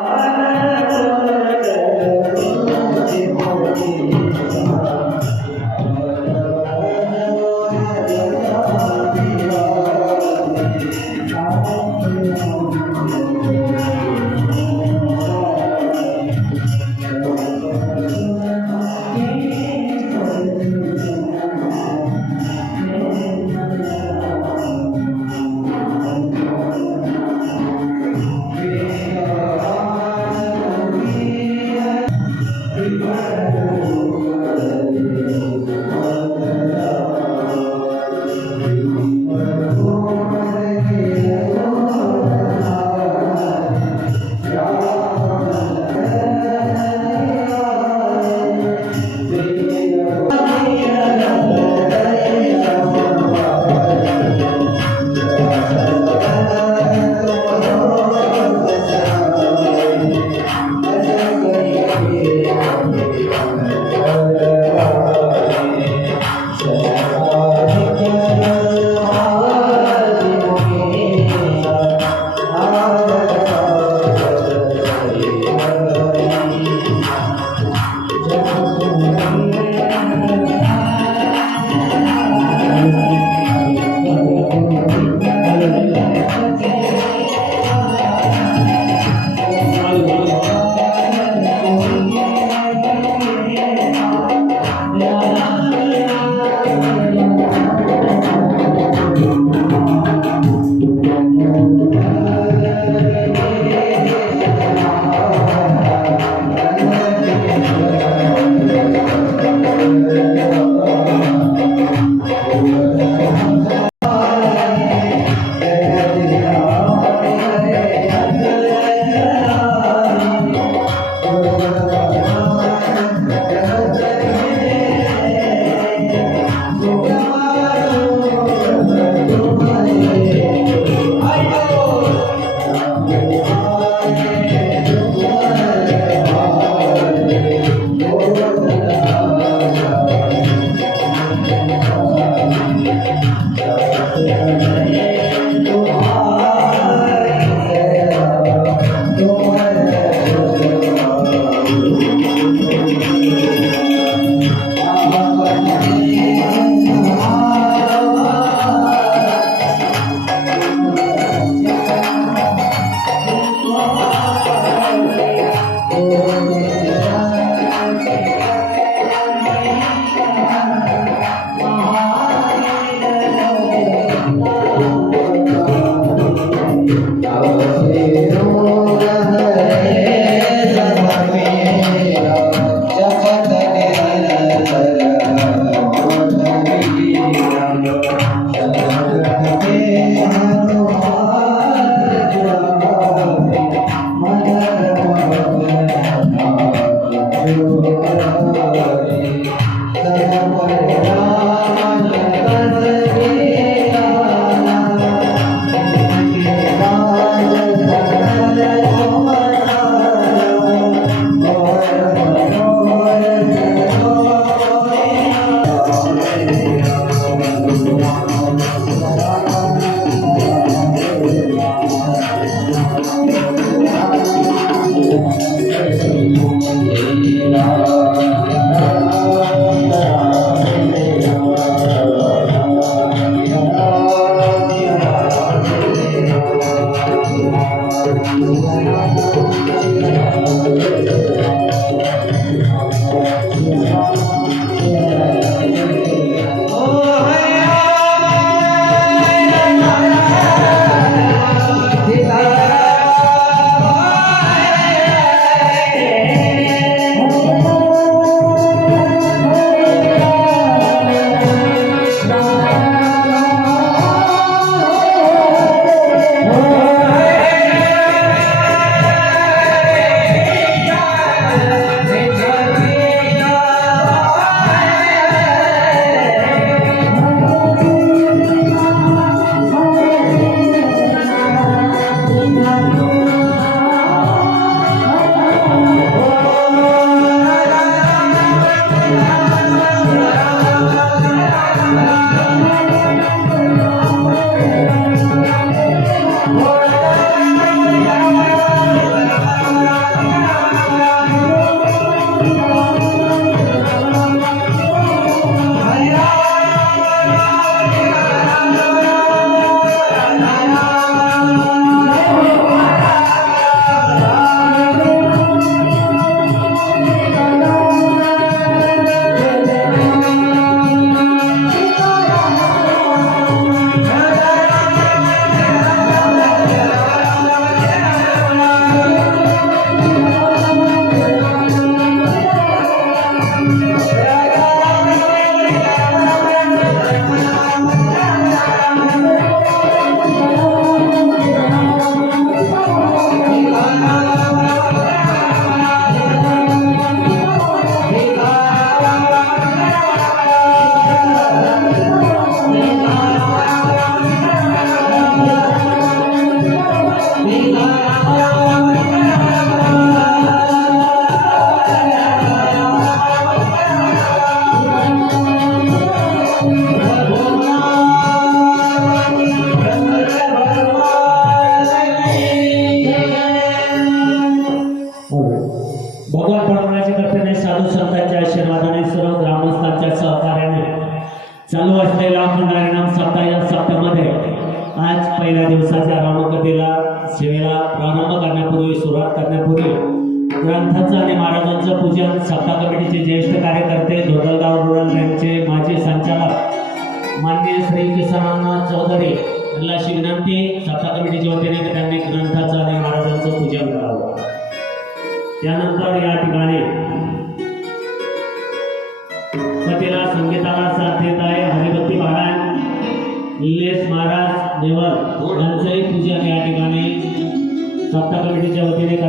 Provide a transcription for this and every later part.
I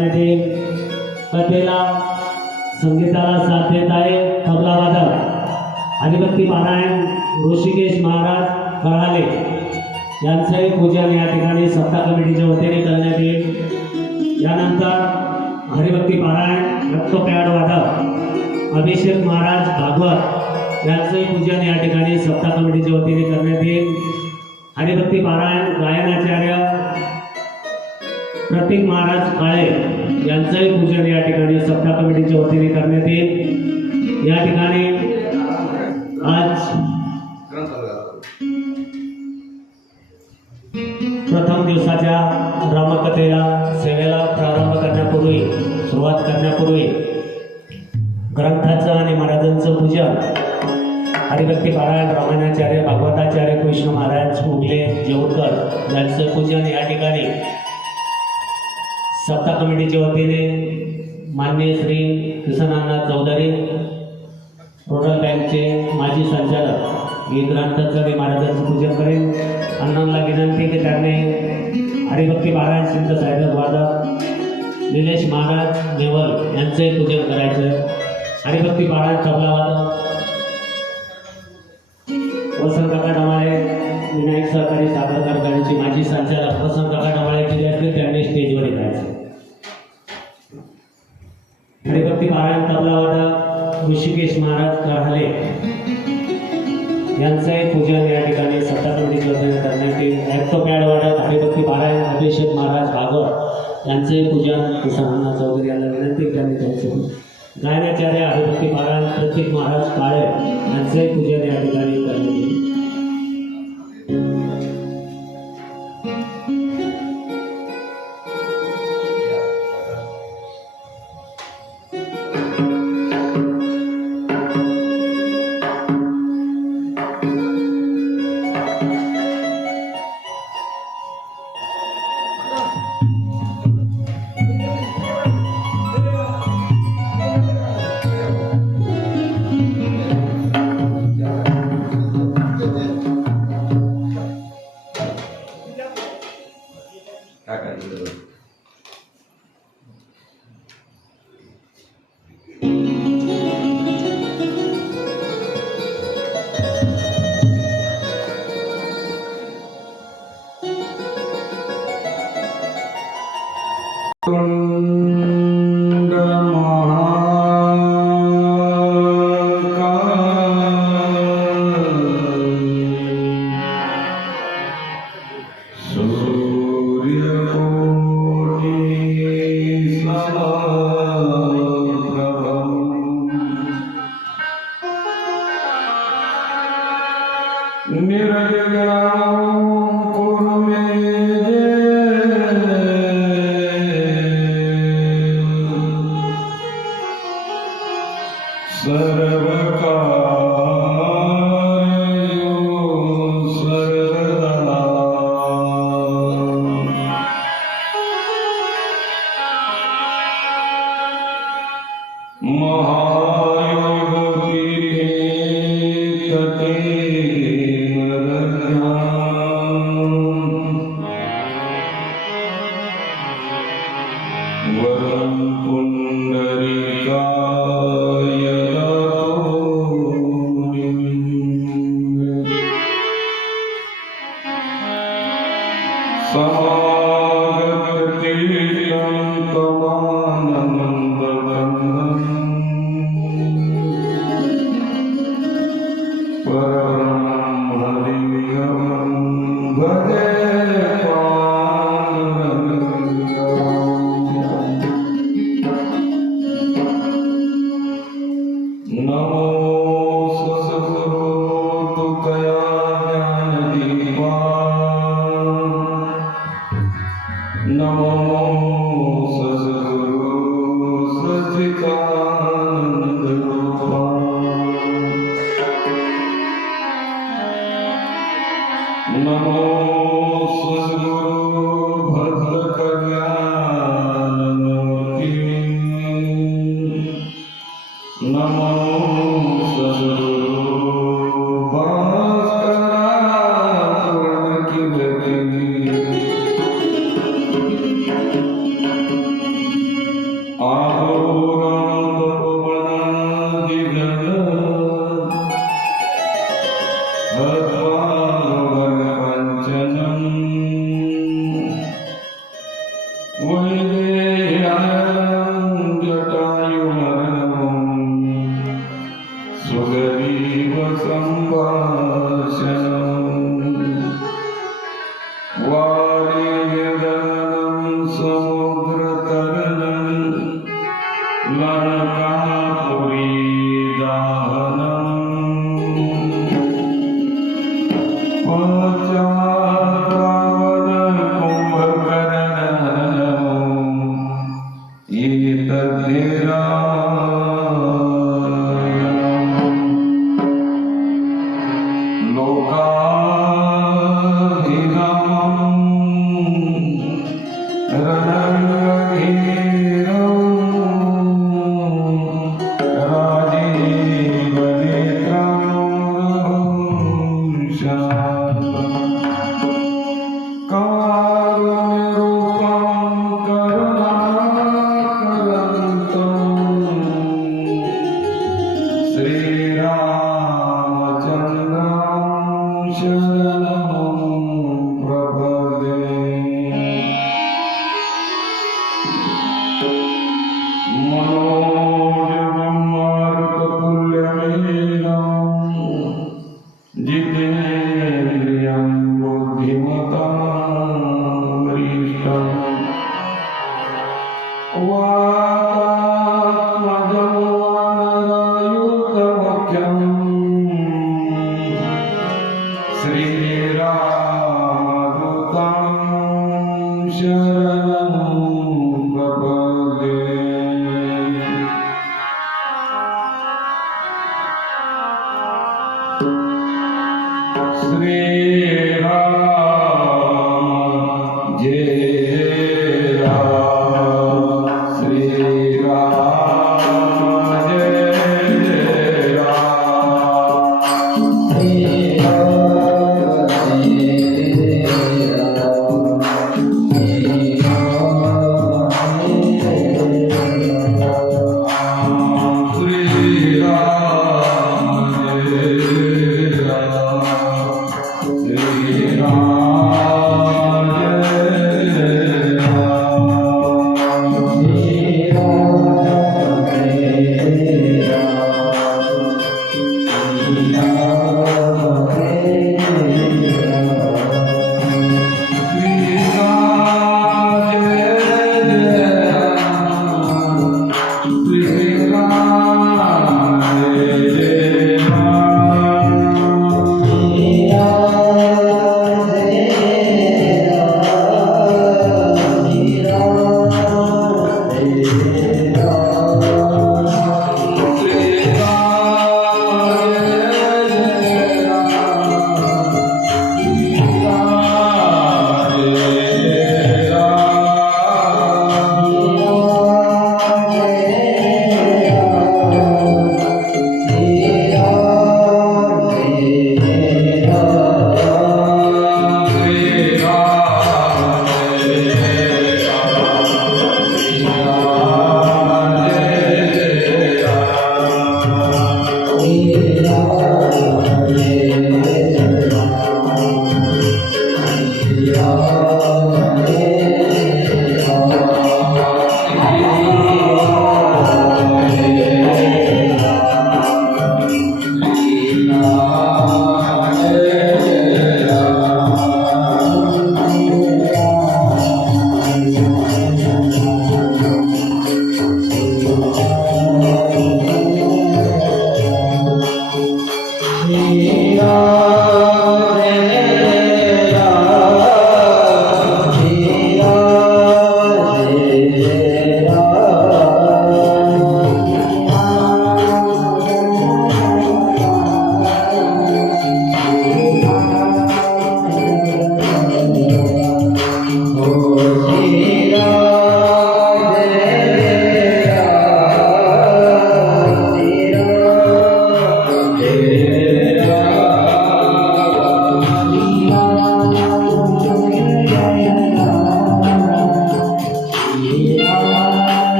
करण्यात येईल कथेला संगीताला साथ देत आहे तबलावादक वादक. हरिभक्ती पारायण ऋषिकेश महाराज कळाले. यांचंही पूजन या ठिकाणी सत्ता कमिटीच्या वतीने करण्यात येईल. यानंतर हरिभक्ती पारायण रक्तपॅड वादक अभिषेक महाराज भागवत यांचंही पूजन या ठिकाणी सत्ता कमिटीच्या वतीने करण्यात येईल. हरिभक्ती पारायण गायनाचार्य प्रतीक महाराज काळे यांचंही पूजन या ठिकाणी सत्ता कमिटीच्या वतीने करण्यात येईल. या ठिकाणी आज प्रथम दिवसाच्या रामकथेला सेवेला प्रारंभ करण्यापूर्वी सुरुवात करण्यापूर्वी ग्रंथाचं आणि महाराजांचं पूजन. हरिभक्ती पारायण रामायणाचार्य भागवताचार्य कृष्ण महाराज उगले जेवकर यांचं पूजन या सत्ता कमिटीच्या वतीने मान्य श्री कृष्णानाथ चौधरी रुरल बँकचे माजी संचालक मी ग्रंथाचं महाराजांचं पूजन करेन. अण्णांना विनंती की त्यांनी हरिभक्ती महाराज सिद्ध साहेब वादक निलेश महाराज नेवल यांचंही पूजन करायचं. हरिभक्ती महाराज तबला पूजन किसनांना चौधरी यांना विनंती त्यांनी त्यांचं गायनाचार्य हरिभक्ती महाराज प्रतीक महाराज काळे यांचंही पूजन या ठिकाणी करण्यात येईल महा Krishna.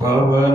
Baba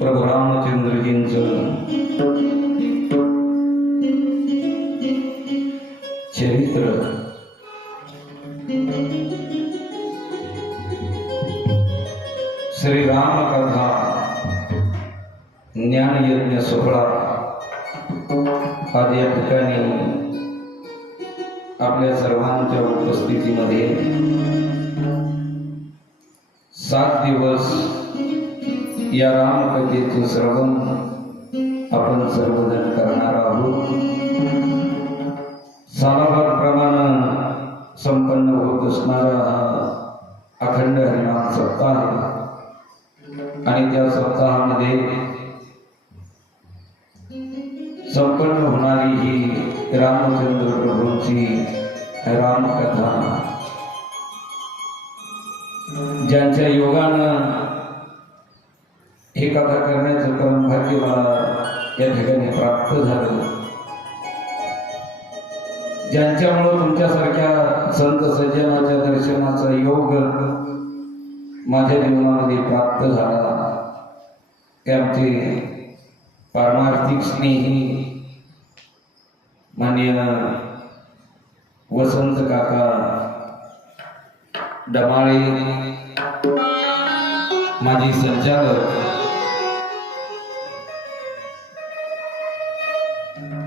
प्रभू रामचंद्रजींचं चरित्र। श्रीराम कथा, ज्ञानयज्ञ सोहळा आज या ठिकाणी आपल्या सर्वांच्या उपस्थितीमध्ये सात दिवस या रामकथेचे श्रवण आपण सर्वजण करणार आहोत. सालाबादप्रमाणे संपन्न होत असणारा हा अखंड हरिनाम सप्ताह आणि त्या सप्ताहामध्ये संपन्न होणारी ही रामचंद्र प्रभूंची रामकथा ज्यांच्या योगानं हे कथा करण्याचं परम भाग्य मला या ठिकाणी प्राप्त झालं. ज्यांच्यामुळं तुमच्यासारख्या संत सज्जनाच्या दर्शनाचा योग माझ्या जीवनामध्ये प्राप्त झाला. ते आमचे पारमार्थिक स्नेही मान्य वसंत काका डमाळे माजी संचालक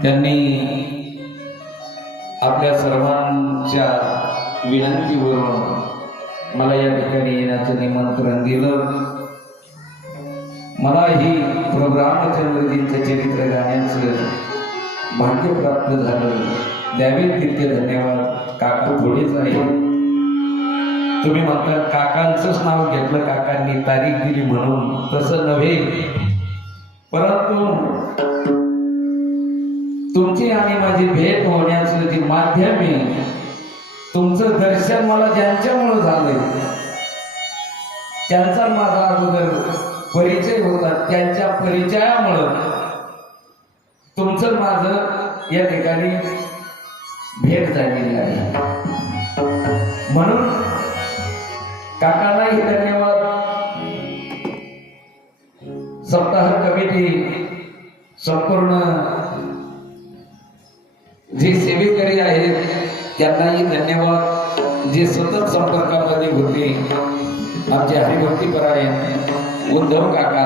त्यांनी आपल्या सर्वांच्या विनंतीवरून मला या ठिकाणी येण्याचं निमंत्रण दिलं. मलाही प्रभू रामचंद्रजींचं चरित्र गाण्याचं भाग्य प्राप्त झालं. द्यावे तितके धन्यवाद. काका थोडेच आहे तुम्ही म्हणता काकांचंच नाव घेतलं काकांनी तारीख दिली म्हणून. तसं नव्हे. परंतु तुमची आणि माझी भेट होण्याचं जे माध्यम आहे तुमचं दर्शन मला ज्यांच्यामुळं झालंय त्यांचा माझा अगोदर परिचय होता त्यांच्या परिचयामुळं तुमचं माझं या ठिकाणी भेट झालेली आहे. म्हणून काकांनाही धन्यवाद. सप्ताह कमिटी संपूर्ण जे सेवेकरी आहेत त्यांनाही धन्यवाद. जे सतत संपर्कामध्ये होते आमचे हरिभक्तीपरायण उद्धव काका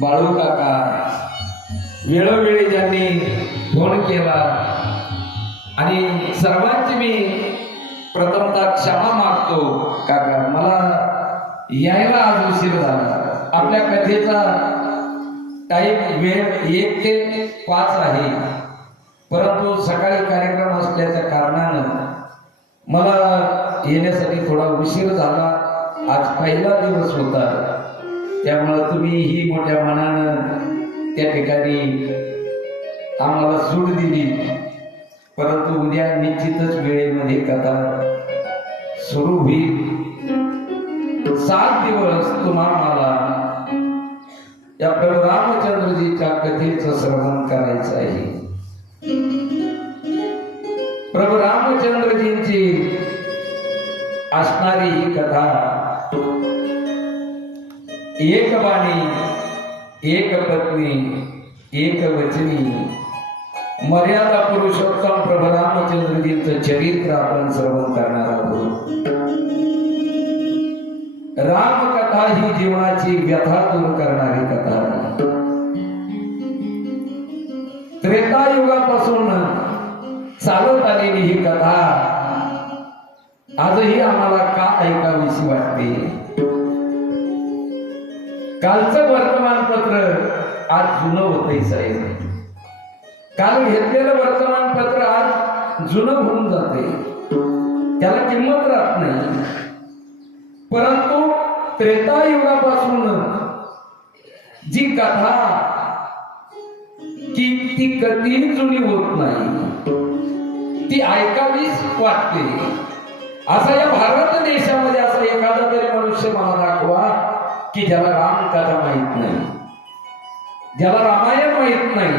बाळू काका वेळोवेळी ज्यांनी फोन केला आणि सर्वांची मी प्रथमतः क्षमा मागतो काका मला यायला आज उशीर झाला. आपल्या कथेचा टाईम वेळ एक ते पाच आहे. परंतु सकाळी कार्यक्रम असल्याच्या कारणानं मला येण्यासाठी थोडा उशीर झाला. आज पहिला दिवस होता. त्यामुळं तुम्ही ही मोठ्या मनानं त्या ठिकाणी आम्हाला सूट दिली. परंतु उद्या निश्चितच वेळेमध्ये कथा सुरू होईल. सात दिवस तुम्हाला या प्रभू रामचंद्रजीच्या कथेचं श्रवण करायचं आहे. प्रभू रामचंद्रजींची असणारी ही कथा एक बाणी एक पत्नी एक वचनी. मर्यादा पुरुषोत्तम प्रभू रामचंद्रजींचं चरित्र आपण श्रवण करणार आहोत. रामकथा ही जीवनाची व्यथा दूर करणारी कथा त्रेतायुगापासून चालत आलेली ही कथा. आजही आम्हाला का ऐकावीशी वाटते? कालचं वर्तमानपत्र आज जुनं होतंय साहेब. काल घेतलेलं वर्तमानपत्र आज जुनं होऊन जाते. त्याला किंमत राहत नाही. परंतु त्रेतायुगापासून जी कथा की ती कधीही जुनी होत नाही. ती ऐकावीच वाटते. असा या भारत देशामध्ये असं एखादा तरी मनुष्य मला दाखवा की ज्याला राम कथा माहीत नाही. ज्याला रामायण माहीत नाही.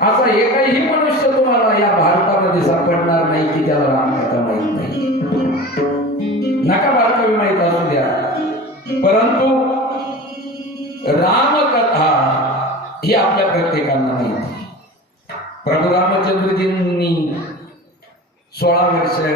असा एकही मनुष्य तुम्हाला या भारतामध्ये सापडणार नाही की त्याला रामकथा माहीत नाही. नका भारतावी माहीत असू द्या. परंतु रामकथा ही आपल्या சோழாமரிசில